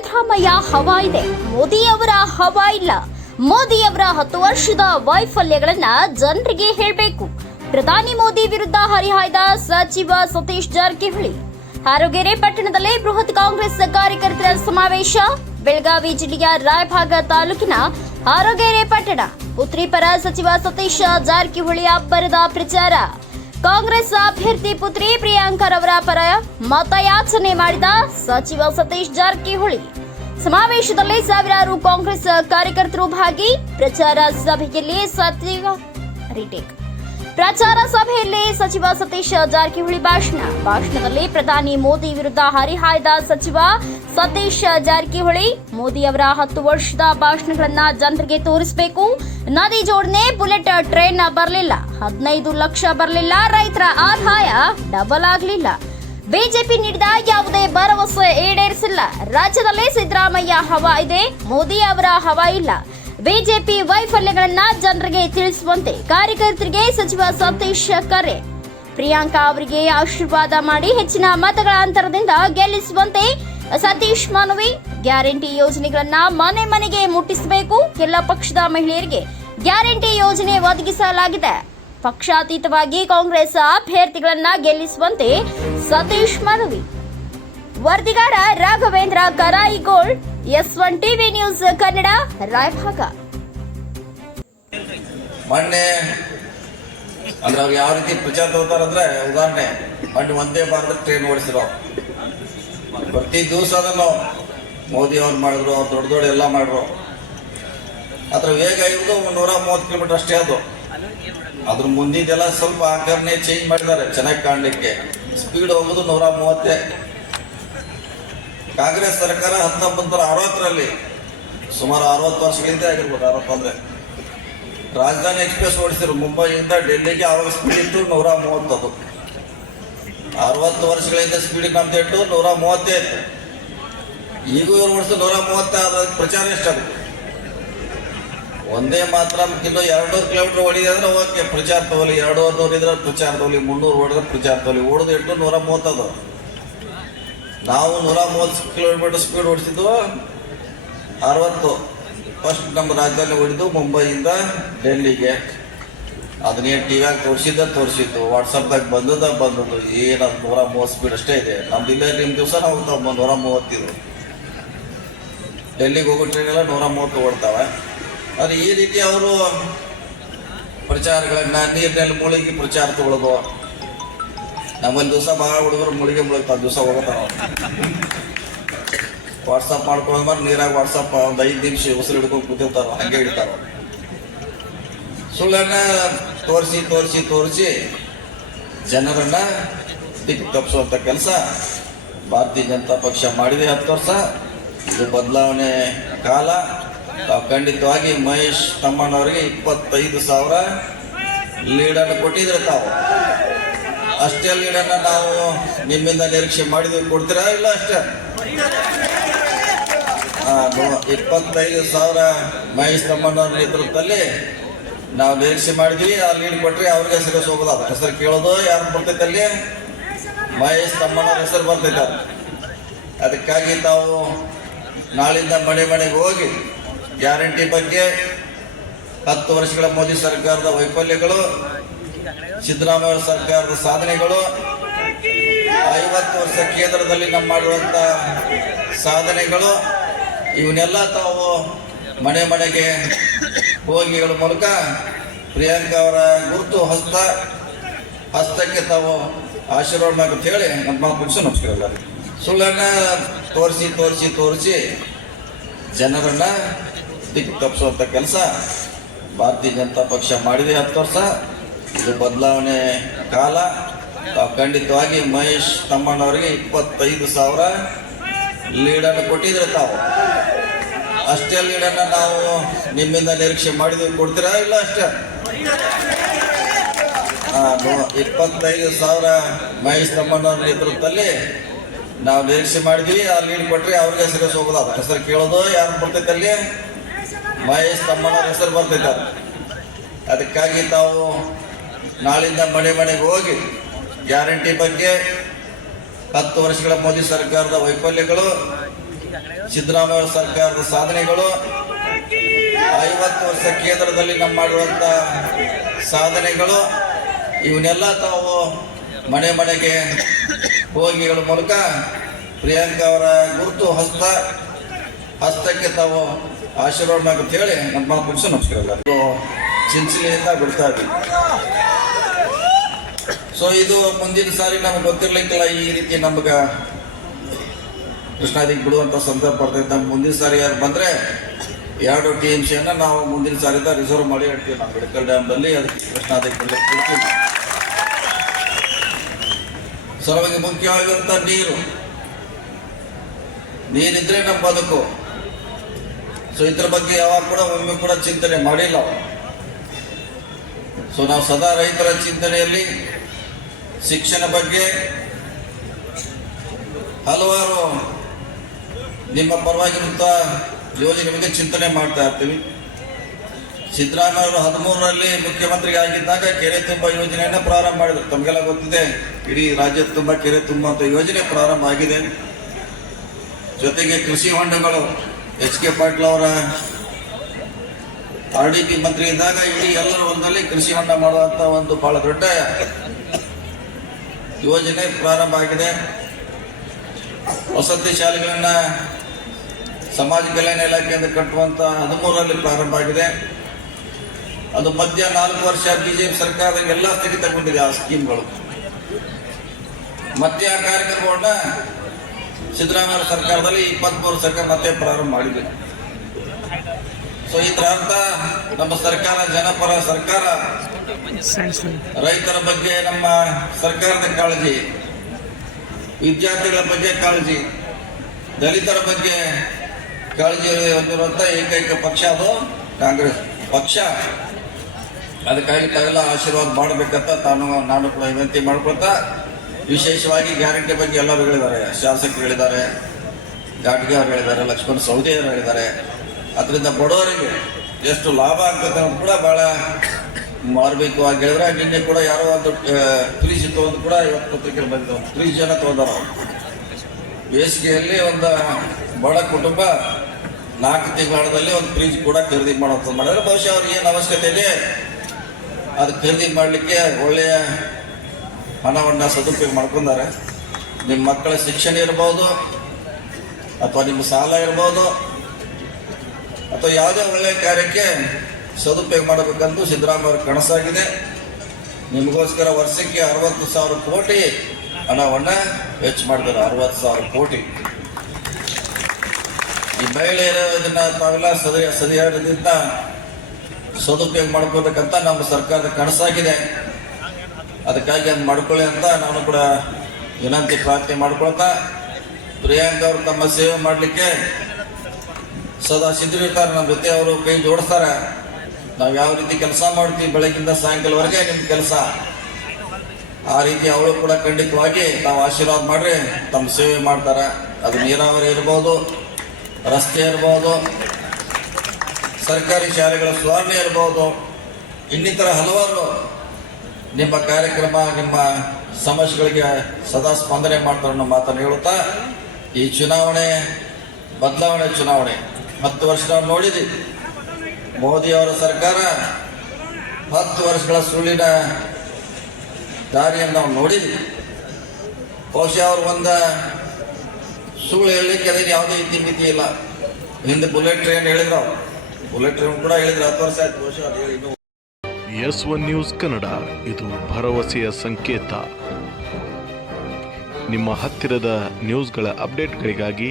ಸಿದ್ದರಾಮಯ್ಯ ಹವಾ ಇದೆ ಮೋದಿಯವರ ಹವ ಇಲ್ಲ ಮೋದಿಯವರ ಹತ್ತು ವರ್ಷದ ವೈಫಲ್ಯಗಳನ್ನ ಜನರಿಗೆ ಹೇಳಬೇಕು. ಪ್ರಧಾನಿ ಮೋದಿ ವಿರುದ್ಧ ಹರಿಹಾಯ್ದ ಸಚಿವ ಸತೀಶ್ ಜಾರಕಿಹೊಳಿ. ಹಾರೋಗೆರೆ ಪಟ್ಟಣದಲ್ಲಿ ಬೃಹತ್ ಕಾಂಗ್ರೆಸ್ ಕಾರ್ಯಕರ್ತರ ಸಮಾವೇಶ. ಬೆಳಗಾವಿ ಜಿಲ್ಲೆಯ ರಾಯಭಾಗ ತಾಲೂಕಿನ ಹಾರೋಗೆರೆ ಪಟ್ಟಣ. ಪುತ್ರಿ ಪರ ಸಚಿವ ಸತೀಶ್ ಜಾರಕಿಹೊಳಿ ಅಬ್ಬರದ ಪ್ರಚಾರ. ಕಾಂಗ್ರೆಸ್ ಅಭ್ಯರ್ಥಿ ಪುತ್ರಿ ಪ್ರಿಯಾಂಕರವರ ಪರ ಮತಯಾಚನೆ ಮಾಡಿದ ಸಚಿವ ಸತೀಶ್ ಜಾರಕಿಹೊಳಿ. ಸಮಾವೇಶದಲ್ಲಿ ಸಾವಿರಾರು ಕಾಂಗ್ರೆಸ್ ಕಾರ್ಯಕರ್ತರು ಭಾಗಿ ಪ್ರಚಾರ ಸಭೆಯಲ್ಲಿ ಸಚಿವ ಪ್ರಚಾರ ಸಭೆಯಲ್ಲಿ ಸಚಿವ ಸತೀಶ್ ಜಾರಕಿಹೊಳಿ ಭಾಷಣ. ಭಾಷಣದಲ್ಲಿ ಪ್ರಧಾನಿ ಮೋದಿ ವಿರುದ್ಧ ಹರಿಹಾಯ್ದ ಸಚಿವ ಸತೀಶ್ ಜಾರಕಿಹೊಳಿ, ಮೋದಿ ಅವರ ಹತ್ತು ವರ್ಷದ ಭಾಷಣಗಳನ್ನ ಜನರಿಗೆ ತೋರಿಸಬೇಕು. ನದಿ ಜೋಡಣೆ, ಬುಲೆಟ್ ಟ್ರೈನ್ ಬರಲಿಲ್ಲ. ಹದಿನೈದು ಲಕ್ಷ ಬರಲಿಲ್ಲ, ರೈತರ ಆದಾಯ ಡಬಲ್ ಆಗಲಿಲ್ಲ. ಬಿಜೆಪಿ ನೀಡಿದ ಯಾವುದೇ ಭರವಸೆ ಈಡೇರಿಸಿಲ್ಲ. ರಾಜ್ಯದಲ್ಲಿ ಸಿದ್ದರಾಮಯ್ಯ ಹವಾ ಇದೆ, ಮೋದಿ ಅವರ ಹವಾ ಇಲ್ಲ. ಬಿಜೆಪಿ ವೈಫಲ್ಯಗಳನ್ನ ಜನರಿಗೆ ತಿಳಿಸುವಂತೆ ಕಾರ್ಯಕರ್ತರಿಗೆ ಸಚಿವ ಸತೀಶ್ ಕರೆ. ಪ್ರಿಯಾಂಕಾ ಅವರಿಗೆ ಆಶೀರ್ವಾದ ಮಾಡಿ ಹೆಚ್ಚಿನ ಮತಗಳ ಅಂತರದಿಂದ ಗೆಲ್ಲಿಸುವಂತೆ ಸತೀಶ್ ಮನವಿ, ಗ್ಯಾರಂಟಿ ಯೋಜನೆಗಳನ್ನ ಮನೆ ಮನೆಗೆ ಮುಟ್ಟಿಸಬೇಕು. ಎಲ್ಲ ಪಕ್ಷದ ಮಹಿಳೆಯರಿಗೆ ಗ್ಯಾರಂಟಿ ಯೋಜನೆ ಒದಗಿಸಲಾಗಿದೆ. ಪಕ್ಷಾತೀತವಾಗಿ ಕಾಂಗ್ರೆಸ್ ಅಭ್ಯರ್ಥಿಗಳನ್ನ ಗೆಲ್ಲಿಸುವಂತೆ ಸತೀಶ್ ಮನವಿ. ವರದಿಗಾರ Raghavendra Karayigol, S one TV news Kannada, Raybag. ಮೊನ್ನೆ, ಅಂದ್ರೆ ಅವ್ರು ಯಾವ ರೀತಿ ಪ್ರಚಾರ ತಗೋತಾರಂದ್ರೆ, ಉದಾಹರಣೆ, ಮೊನ್ನೆ ಒಂದೇ ಭಾರತ ಟ್ರೈನ್ ಓಡಿಸಿರೋ ಪ್ರತಿ ದಿವಸ ಅದನ್ನು ಮೋದಿ ಅವ್ರು ಮಾಡಿದ್ರು, ಅವ್ರು ದೊಡ್ಡ ದೊಡ್ಡ ಎಲ್ಲ ಮಾಡಿದ್ರು. ಅದ್ರ ವೇಗ ಇರೋದು ನೂರ ಮೂವತ್ತು ಕಿಲೋಮೀಟರ್ ಅಷ್ಟೇ ಅದು. ಅದ್ರ ಮುಂದಿದ್ದೆಲ್ಲ ಸ್ವಲ್ಪ ಆಕರಣೆ ಚೇಂಜ್ ಮಾಡಿದ್ದಾರೆ ಚೆನ್ನಾಗಿ ಕಾಣಲಿಕ್ಕೆ. ಸ್ಪೀಡ್ ಹೋಗೋದು ನೂರ ಮೂವತ್ತೇ. ಕಾಂಗ್ರೆಸ್ ಸರ್ಕಾರ ಹತ್ತೊಂಬತ್ತರ ಅರವತ್ತರಲ್ಲಿ, ಸುಮಾರು ಅರವತ್ತು ವರ್ಷಗಳಿಂದ ಆಗಿರ್ಬೋದು, ಅರವತ್ತಂದ್ರೆ. ರಾಜಧಾನಿ ಎಕ್ಸ್ಪ್ರೆಸ್ ಓಡಿಸಿದ್ರು ಮುಂಬೈಯಿಂದ ಡೆಲ್ಲಿಗೆ ಅವಾಗ ಸ್ಪೀಡ್ ಇತ್ತು ನೂರ ಮೂವತ್ತದು. ಅರವತ್ತು ವರ್ಷಗಳಿಂದ ಸ್ಪೀಡ್ ನಮ್ದು ಇಟ್ಟು ನೂರ ಮೂವತ್ತೇ ಇತ್ತು. ಈಗೂ ಇವ್ರು ವರ್ಷ ನೂರ ಮೂವತ್ತ ಅದಕ್ಕೆ ಪ್ರಚಾರ ಎಷ್ಟದು ಒಂದೇ ಮಾತ್ರ ಕಿಲೋ ಎರಡು ನೂರು ಕಿಲೋಮೀಟರ್ ಓಡಿದೆ ಅಂದ್ರೆ ಓಕೆ ಪ್ರಚಾರ ತಗೋಲಿ ಎರಡೂವರೆ ನೂರು ಇದ್ರೆ ಪ್ರಚಾರ ತಗೊಳ್ಳಿ, ಮುನ್ನೂರು ಓಡಿದ್ರೆ ಪ್ರಚಾರ ತಗೊಳ್ಳಿ ಹೊಡೆದು ಇಟ್ಟು ನೂರ ಮೂವತ್ತದು ನಾವು ನೂರ ಮೂವತ್ತು ಕಿಲೋಮೀಟರ್ ಸ್ಪೀಡ್ ಓಡಿಸಿದ್ವು ಅರವತ್ತು. ಫಸ್ಟ್ ನಮ್ಮ ರಾಜಧಾನಿ ಓಡಿದ್ದು ಮುಂಬೈಯಿಂದ ಡೆಲ್ಲಿಗೆ. ಅದನ್ನೇನು ಟಿ ವಿಯಾಗ ತೋರಿಸಿದ್ದ ತೋರಿಸಿದ್ದು ವಾಟ್ಸಪ್ದಾಗ ಬಂದದ ಬಂದದ್ದು ಅದು ನೂರ ಮೂವತ್ತು ಸ್ಪೀಡ್ ಅಷ್ಟೇ ಇದೆ. ನಮ್ದು ಇಲ್ಲೇ ನಿಮ್ಮ ದಿವಸ ನಾವು ತಮ್ಮ ನೂರ ಮೂವತ್ತಿದು. ಡೆಲ್ಲಿಗೆ ಹೋಗೋ ಟ್ರೈನ್ ಎಲ್ಲ ನೂರ ಮೂವತ್ತು ಓಡ್ತಾವೆ. ಆದರೆ ಈ ರೀತಿ ಅವರು ಪ್ರಚಾರಗಳನ್ನ ನೀರಿನಲ್ಲಿ ಮುಳುಗಿ ಪ್ರಚಾರ ತೊಗೊಳೋದು. ನಮ್ಮಲ್ಲಿ ದಿವಸ ಭಾಳ ಹುಡುಗರು ಮುಳುಗಿ ಮುಳುಗ್ತಾವೆ, ದಿವಸ ಹೋಗ್ತಾವ ವಾಟ್ಸಪ್ ಮಾಡ್ಕೊಂಡು ಮಾಡಿ ನೀರಾಗ ವಾಟ್ಸಪ್ ಒಂದು ಐದು ನಿಮಿಷ ಉಸಿರು ಹಿಡ್ಕೊಂಡು ಕೂತಿರ್ತಾರ ಹಂಗೆ ಹಿಡಿತಾರ ಸುಳ್ಳನ್ನ ತೋರಿಸಿ ತೋರಿಸಿ ತೋರಿಸಿ ಜನರನ್ನ ದಿಕ್ಕು ತಪ್ಪಿಸುವಂಥ ಕೆಲಸ ಭಾರತೀಯ ಜನತಾ ಪಕ್ಷ ಮಾಡಿದೆ ಹತ್ತು ವರ್ಷ. ಇದು ಬದಲಾವಣೆ ಕಾಲ. ತಾವು ಖಂಡಿತವಾಗಿ ಮಹೇಶ್ ತಮ್ಮಣ್ಣವರಿಗೆ ಇಪ್ಪತ್ತೈದು ಸಾವಿರ ಲೀಡನ್ನು ಕೊಟ್ಟಿದ್ರೆ ತಾವು. ಅಷ್ಟೇ ಲೀಡನ್ನು ನಾವು ನಿಮ್ಮಿಂದ ನಿರೀಕ್ಷೆ ಮಾಡಿದ್ವಿ. ಕೊಡ್ತೀರಾ ಇಲ್ಲ ಅಷ್ಟೇ? ಇಪ್ಪತ್ತೈದು ಸಾವಿರ ಮಹೇಶ್ ತಮ್ಮಣ್ಣವ್ರ ನೇತೃತ್ವದಲ್ಲಿ ನಾವು ನಿರೀಕ್ಷೆ ಮಾಡಿದ್ವಿ ಆ ಲೀಡ್ ಕೊಟ್ರಿ ಅವ್ರಿಗೆ ಹೆಸರು ಹೋಗೋದು ಹೆಸರು ಕೇಳೋದು ಯಾರು ಬರ್ತೈತೆ ಅಲ್ಲಿ? ಮಹೇಶ್ ತಮ್ಮನ ಹೆಸರು ಬರ್ತೈತೆ ಅದಕ್ಕಾಗಿ ತಾವು ನಾಳಿಂದ ಮನೆ ಮನೆಗೆ ಹೋಗಿ ಗ್ಯಾರಂಟಿ ಬಗ್ಗೆ ಹತ್ತು ವರ್ಷಗಳ ಮೋದಿ ಸರ್ಕಾರದ ವೈಫಲ್ಯಗಳು, ಸಿದ್ದರಾಮಯ್ಯ ಸರ್ಕಾರದ ಸಾಧನೆಗಳು, ಐವತ್ತು ವರ್ಷ ಕೇಂದ್ರದಲ್ಲಿ ನಮ್ಮ ಮಾಡಿರುವಂಥ ಸಾಧನೆಗಳು, ಇವನ್ನೆಲ್ಲ ತಾವು ಮನೆ ಮನೆಗೆ ಹೋಗಿ ಹೇಳೋ ಮೂಲಕ ಪ್ರಿಯಾಂಕಾ ಅವರ ಗುರುತು ಹಸ್ತ ಹಸ್ತಕ್ಕೆ ತಾವು ಆಶೀರ್ವಾದ ಮಾಡಿ ಹೇಳಿ ನಮ್ಮ ಮಾತು ನಮಸ್ಕಾರ. ಸುಳ್ಳನ್ನ ತೋರಿಸಿ ತೋರಿಸಿ ತೋರಿಸಿ ಜನರನ್ನ ದಿಕ್ಕು ತಪ್ಪಿಸುವಂಥ ಕೆಲಸ ಭಾರತೀಯ ಜನತಾ ಪಕ್ಷ ಮಾಡಿದೆ ಹತ್ತು ವರ್ಷ. ಇದು ಬದಲಾವಣೆ ಕಾಲ. ತಾವು ಖಂಡಿತವಾಗಿ ಮಹೇಶ್ ತಮ್ಮಣ್ಣವರಿಗೆ ಇಪ್ಪತ್ತೈದು ಸಾವಿರ ಲೀಡನ್ನು ಕೊಟ್ಟಿದ್ರೆ ತಾವು. ಅಷ್ಟೇ ಲೀಡನ್ನು ನಾವು ನಿಮ್ಮಿಂದ ನಿರೀಕ್ಷೆ ಮಾಡಿದ್ವಿ. ಕೊಡ್ತೀರಾ ಇಲ್ಲ ಅಷ್ಟೇ? ಇಪ್ಪತ್ತೈದು ಸಾವಿರ ಮಹೇಶ್ ತಮ್ಮಣ್ಣವ್ರ ನೇತೃತ್ವದಲ್ಲಿ ನಾವು ನಿರೀಕ್ಷೆ ಮಾಡಿದ್ವಿ. ಆ ಲೀಡ್ ಕೊಟ್ರಿ ಅವ್ರಿಗೆ ಹೆಸರು ಹೋಗೋದು ಹೆಸರು ಕೇಳೋದು, ಯಾರು ಬರ್ತೈತೆ ಅಲ್ಲಿ? ಮಹೇಶ್ ತಮ್ಮಣ್ಣವ್ರ ಹೆಸರು ಬರ್ತೈತೆ ಅದಕ್ಕಾಗಿ ತಾವು ನಾಳಿಂದ ಮನೆ ಮನೆಗೆ ಹೋಗಿ ಗ್ಯಾರಂಟಿ ಬಗ್ಗೆ ಹತ್ತು ವರ್ಷಗಳ ಮೋದಿ ಸರ್ಕಾರದ ವೈಫಲ್ಯಗಳು ಸಿದ್ದರಾಮಯ್ಯ ಸರ್ಕಾರದ ಸಾಧನೆಗಳು ಐವತ್ತು ವರ್ಷ ಕೇಂದ್ರದಲ್ಲಿ ನಮ್ಮ ಮಾಡಿರುವಂಥ ಸಾಧನೆಗಳು, ಇವನ್ನೆಲ್ಲ ತಾವು ಮನೆ ಮನೆಗೆ ಹೋಗಿಗಳ ಮೂಲಕ ಪ್ರಿಯಾಂಕಾ ಅವರ ಗುರುತು ಹಸ್ತ, ಹಸ್ತಕ್ಕೆ ತಾವು ಆಶೀರ್ವಾದ ಅಂತ ಹೇಳಿ ನಮ್ಮ ಪುರುಷ ನಮಸ್ಕಾರ ಚಿಂಚಲಿಯಿಂದ ಬಿಡ್ತಾ ಇದ್ವಿ ಸೊ ಇದು ಮುಂದಿನ ಸಾರಿ ನಮ್ಗೆ ಗೊತ್ತಿರ್ಲಿಕ್ಕಿಲ್ಲ ಈ ರೀತಿ ನಮ್ಗೆ ಕೃಷ್ಣಾದಿಗೆ ಬಿಡುವಂಥ ಸಂದರ್ಭ ಬರ್ತೈತೆ. ನಮ್ಗೆ ಮುಂದಿನ ಸಾರಿ ಯಾರು ಬಂದರೆ ಎರಡು ಟಿ ಎಂ ಸಿಯನ್ನು ನಾವು ಮುಂದಿನ ಸಾರಿಂದ ರಿಸರ್ವ್ ಮಾಡಿ ಇಡ್ತೀವಿ ನಾವು ಬಿಡಕಲ್ ಡ್ಯಾಮ್ನಲ್ಲಿ ಅದಕ್ಕೆ ಕೃಷ್ಣಾದಿಗೆ ಬಿಡ್ತೀವಿ. ಸಲುವಾಗಿ ಮುಖ್ಯವಾಗಿರುವಂಥ ನೀರು. ನೀರಿದ್ರೆ ನಮ್ಮ ಬದುಕು. ಸೊ ಇದ್ರ ಬಗ್ಗೆ ಯಾವಾಗ ಕೂಡ ಒಮ್ಮೆ ಕೂಡ ಚಿಂತನೆ ಮಾಡಿಲ್ಲ ಸೊ ನಾವು ಸದಾ ರೈತರ ಚಿಂತನೆಯಲ್ಲಿ ಶಿಕ್ಷಣ ಬಗ್ಗೆ ಹಲವಾರು ನಿಮ್ಮ ಪರವಾಗಿರುವಂಥ ಯೋಜನೆ ಬಗ್ಗೆ ಚಿಂತನೆ ಮಾಡ್ತಾ ಇರ್ತೀವಿ. ಸಿದ್ದರಾಮಯ್ಯ ಅವರು ಹದಿಮೂರರಲ್ಲಿ ಮುಖ್ಯಮಂತ್ರಿ ಆಗಿದ್ದಾಗ ಕೆರೆ ತುಂಬ ಯೋಜನೆಯನ್ನು ಪ್ರಾರಂಭ ಮಾಡಿದರು. ತಮಗೆಲ್ಲ ಗೊತ್ತಿದೆ, ಇಡೀ ರಾಜ್ಯದ ತುಂಬ ಕೆರೆ ಅಂತ ಯೋಜನೆ ಪ್ರಾರಂಭ ಆಗಿದೆ. ಜೊತೆಗೆ ಕೃಷಿ ಹೊಂಡಗಳು, ಎಚ್ ಕೆ ಪಾಟೀಲ್ ಅವರ ಆರ್ ಡಿ ಪಿ ಮಂತ್ರಿ ಇದ್ದಾಗ ಇಡೀ ಎಲ್ಲರ ಒಂದಲ್ಲಿ ಕೃಷಿ ಹೊಂಡ ಮಾಡುವಂಥ ಒಂದು ಬಹಳ ದೊಡ್ಡ ಯೋಜನೆ ಪ್ರಾರಂಭ ಆಗಿದೆ. ವಸತಿ ಶಾಲೆಗಳನ್ನ ಸಮಾಜ ಕಲ್ಯಾಣ ಇಲಾಖೆಯಿಂದ ಕಟ್ಟುವಂತ ಹದಿಮೂರರಲ್ಲಿ ಪ್ರಾರಂಭ ಆಗಿದೆ. ಅದು ಮಧ್ಯ ನಾಲ್ಕು ವರ್ಷ ಬಿಜೆಪಿ ಸರ್ಕಾರ ಎಲ್ಲ ಸ್ಥಗಿತಗೊಂಡಿದೆ ಆ ಸ್ಕೀಮ್ಗಳು. ಮತ್ತೆ ಆ ಕಾರ್ಯಕ್ರಮವನ್ನ ಸಿದ್ದರಾಮಯ್ಯ ಸರ್ಕಾರದಲ್ಲಿ ಇಪ್ಪತ್ಮೂರು ಸರ್ಕಾರ ಮತ್ತೆ ಪ್ರಾರಂಭ ಮಾಡಿದೆ. ಸೊ ಇದರ ಅರ್ಥ ನಮ್ಮ ಸರ್ಕಾರ ಜನಪರ ಸರ್ಕಾರ ರೈತರ ಬಗ್ಗೆ ನಮ್ಮ ಸರ್ಕಾರದ ಕಾಳಜಿ ವಿದ್ಯಾರ್ಥಿಗಳ ಬಗ್ಗೆ ಕಾಳಜಿ. ದಲಿತರ ಬಗ್ಗೆ ಕಾಳಜಿ ಹೊಂದಿರುವಂಥ ಏಕೈಕ ಪಕ್ಷ ಅದು ಕಾಂಗ್ರೆಸ್ ಪಕ್ಷ. ಅದಕ್ಕಾಗಿ ತಾವೆಲ್ಲ ಆಶೀರ್ವಾದ ಮಾಡಬೇಕಂತ ತಾನು, ನಾನು ಕೂಡ ವಿನಂತಿ ಮಾಡ್ಕೊಳ್ತಾ ವಿಶೇಷವಾಗಿ ಗ್ಯಾರಂಟಿ ಬಗ್ಗೆ ಎಲ್ಲರೂ ಹೇಳಿದ್ದಾರೆ. ಶಾಸಕರು ಹೇಳಿದ್ದಾರೆ ಘಾಟ್ಗೆ ಅವರು ಹೇಳಿದ್ದಾರೆ, ಲಕ್ಷ್ಮಣ ಸೌದಿ ಅವರು ಹೇಳಿದ್ದಾರೆ. ಅದರಿಂದ ಬಡವರಿಗೆ ಎಷ್ಟು ಲಾಭ ಆಗ್ತದೆ ಅನ್ನೋದು ಕೂಡ ಭಾಳ ಮಾರ್ಬೇಕು ಆಗಿ ಹೇಳಿದ್ರೆ, ನಿನ್ನೆ ಕೂಡ ಯಾರೋ ಒಂದು ಫ್ರೀಜ್ ಅಂತ ಕೂಡ ಇವತ್ತು ಪತ್ರಿಕೆ ಬಂದಿದ್ದು ಫ್ರೀಜ್ ಜನ ತೊಗೊಂಡಾರ ಬೇಸಿಗೆಯಲ್ಲಿ ಒಂದು ಬಡ ಕುಟುಂಬ, ನಾಲ್ಕು ತಿಂಗಳಲ್ಲಿ ಒಂದು ಫ್ರೀಜ್ ಕೂಡ ಖರೀದಿ ಮಾಡೋದು ಮಾಡಿದ್ರೆ. ಬಹುಶಃ ಅವ್ರಿಗೆ ಏನು ಅವಶ್ಯಕತೆ ಇದೆ ಅದು ಖರೀದಿ ಮಾಡಲಿಕ್ಕೆ ಒಳ್ಳೆಯ ಹಣವನ್ನು ಸದುಪಯೋಗ ಮಾಡ್ಕೊಂಡಾರೆ. ನಿಮ್ಮ ಮಕ್ಕಳ ಶಿಕ್ಷಣ ಇರ್ಬೋದು, ಅಥವಾ ನಿಮ್ಮ ಸಾಲ ಇರ್ಬೋದು, ಅಥವಾ ಯಾವುದೇ ಒಳ್ಳೆಯ ಕಾರ್ಯಕ್ಕೆ ಸದುಪಯೋಗ ಮಾಡಬೇಕಂದು ಸಿದ್ದರಾಮಯ್ಯ ಕನಸಾಗಿದೆ. ನಿಮಗೋಸ್ಕರ ವರ್ಷಕ್ಕೆ ಅರವತ್ತು ಸಾವಿರ ಕೋಟಿ ಹಣವನ್ನು ವೆಚ್ಚ ಮಾಡಿದ್ದಾರೆ. ಅರವತ್ತು ಸಾವಿರ ಕೋಟಿ. ಈ ಮಹಿಳೆಯರು ಇದನ್ನ ತಾವೆಲ್ಲ ಸದಿ ಸರಿಯಾದದಿಂದ ಸದುಪಯೋಗ ಮಾಡ್ಕೋಬೇಕಂತ ನಮ್ಮ ಸರ್ಕಾರದ ಕನಸಾಗಿದೆ. ಅದಕ್ಕಾಗಿ ಅದು ಮಾಡ್ಕೊಳ್ಳಿ ಅಂತ ನಾನು ಕೂಡ ವಿನಂತಿ, ಪ್ರಾರ್ಥನೆ ಮಾಡ್ಕೊಳ್ತಾ ಪ್ರಿಯಾಂಕ ಅವರು ತಮ್ಮ ಸೇವೆ ಮಾಡಲಿಕ್ಕೆ ಸದಾ ಸಿದ್ಧರಿರ್ತಾರೆ. ನಮ್ಮ ಜೊತೆ ಅವರು ಕೈ ಜೋಡಿಸ್ತಾರೆ. ನಾವು ಯಾವ ರೀತಿ ಕೆಲಸ ಮಾಡ್ತೀವಿ ಬೆಳಗಿಂದ ಸಾಯಂಕಾಲವರೆಗೆ ನಿಮ್ಮ ಕೆಲಸ. ಆ ರೀತಿ ಅವಳು ಕೂಡ ಖಂಡಿತವಾಗಿ ತಾವು ಆಶೀರ್ವಾದ ಮಾಡ್ರಿ ತಮ್ಮ ಸೇವೆ ಮಾಡ್ತಾರೆ. ಅದು ನೀರಾವರಿ ಇರ್ಬೋದು, ರಸ್ತೆ ಇರ್ಬೋದು, ಸರ್ಕಾರಿ ಶಾಲೆಗಳ ಸುಧಾರಣೆ ಇರ್ಬೋದು. ಇನ್ನಿತರ ಹಲವಾರು ನಿಮ್ಮ ಕಾರ್ಯಕ್ರಮ, ನಿಮ್ಮ ಸಮಸ್ಯೆಗಳಿಗೆ ಸದಾ ಸ್ಪಂದನೆ ಮಾಡ್ತಾರೆ ಅನ್ನೋ ಮಾತನ್ನು ಹೇಳುತ್ತಾ, ಈ ಚುನಾವಣೆ ಬದಲಾವಣೆ ಚುನಾವಣೆ. ಹತ್ತು ವರ್ಷ ನಾವು ನೋಡಿದ್ದೀವಿ ಮೋದಿ ಅವರ ಸರ್ಕಾರ ಹತ್ತು ವರ್ಷಗಳ ಸುಳ್ಳಿನ ದಾರಿಯನ್ನು ನಾವು ನೋಡಿದ್ವಿ. ಬಹುಶಃ ಅವ್ರು ಬಂದ ಸುಳ್ಳು ಹೇಳಲಿಕ್ಕೆ ಅದಕ್ಕೆ ಯಾವುದೇ ಇತಿಮಿತಿ ಇಲ್ಲ. ಹಿಂದೆ ಬುಲೆಟ್ ಟ್ರೈನ್ ಹೇಳಿದ್ರು ಅವರು. ಬುಲೆಟ್ ಟ್ರೈನ್ ಕೂಡ ಹೇಳಿದ್ರು, ಹತ್ತು ವರ್ಷ ಆಯ್ತು, ಬಹುಶಃ ಅದು ಹೇಳಿ ಎಸ್ ಒನ್ ನ್ಯೂಸ್ ಕನ್ನಡ, ಇದು ಭರವಸೆಯ ಸಂಕೇತ. ನಿಮ್ಮ ಹತ್ತಿರದ ನ್ಯೂಸ್ಗಳ ಅಪ್ಡೇಟ್ಗಳಿಗಾಗಿ